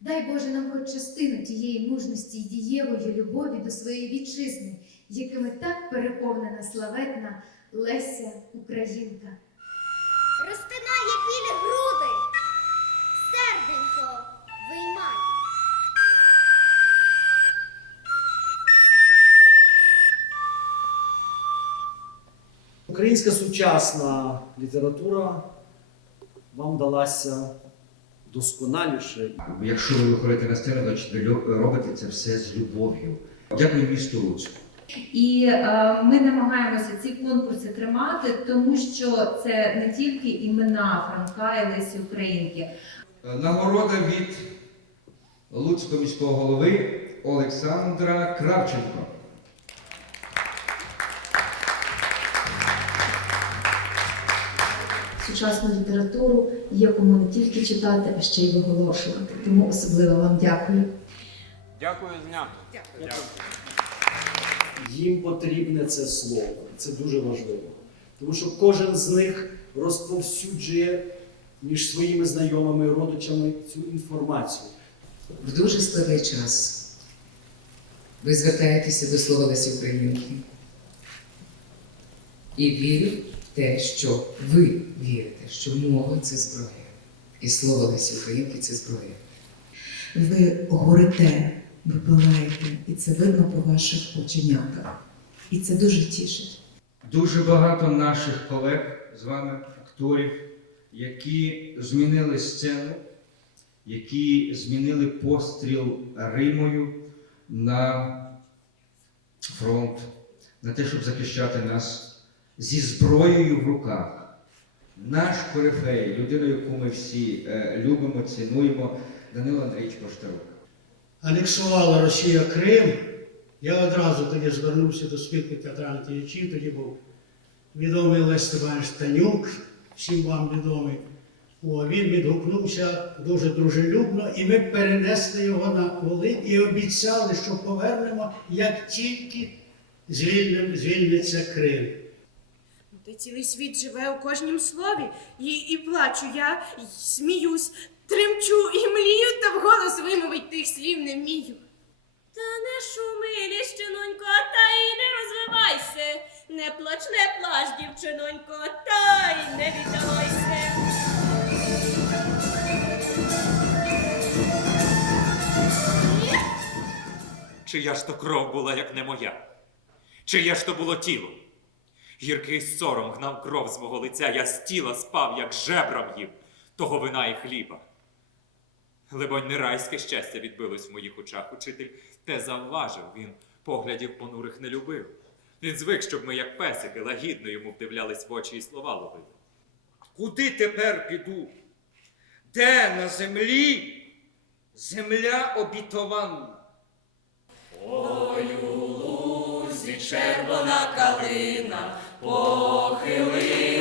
Дай Боже нам хоч частину тієї мужності й дієвої любові до своєї вітчизни, якими так переповнена славетна Леся Українка. Розтинає білі груди, серденько виймає. Українська сучасна література вам далася досконаліше. Якщо ви виходите на сцену, значить ви робите це все з любов'ю. Дякую місту Луцьку. І е, ми намагаємося ці конкурси тримати, тому що це не тільки імена Франка і Лесі Українки, Нагорода від Луцького міського голови Олександра Кравченко. Сучасну літературу є кому не тільки читати, а ще й виголошувати. Тому особливо вам дякую. Дякую, знято. Їм потрібне це слово. Це дуже важливо. Тому що кожен з них розповсюджує між своїми знайомими і родичами цю інформацію. В дуже складний час ви звертаєтеся до слова Лесі Українки. І вірю те, що ви вірите, що мова це зброя. І слово Лесі Українки це зброя. Ви горите, ви палаєте, і це видно по ваших оченятах. І це дуже тішить. Дуже багато наших колег з вами, акторів, які змінили сцену, які змінили постріл Римою на фронт, на те, щоб захищати нас зі зброєю в руках. Наш корифей, людина, яку ми всі е, любимо, цінуємо, Данило Андрійович Поштарук. анексувала Росія Крим, я одразу тоді звернувся до спілки театральних діячів, тоді був відомий Лесь Степанович Танюк, всім вам відомий. О, він відгукнувся дуже дружелюбно, і ми перенесли його на Волинь і обіцяли, що повернемо, як тільки звільниться Крим. Та цілий світ живе у кожнім слові. І, і плачу я, і сміюсь, тремчу і млію, та вголос вимовить тих слів не вмію. Та не шуми, ліщинонько, та й не розвивайся. Не плач, не плач, дівчинонько, та й не віддавайся. Чия ж то кров була, як не моя? Чиє ж то було тіло? Гіркий сором гнав кров з мого лиця, я з тіла спав, як жебрам їв, того вина і хліба. Либонь, не райське щастя відбилось в моїх очах. Учитель те завважив, він поглядів понурих не любив. Він звик, щоб ми, як песики, лагідно йому вдивлялись в очі і слова ловили. Куди тепер піду? Де на землі земля обітована? Ой, лузі Червона калина похилилася.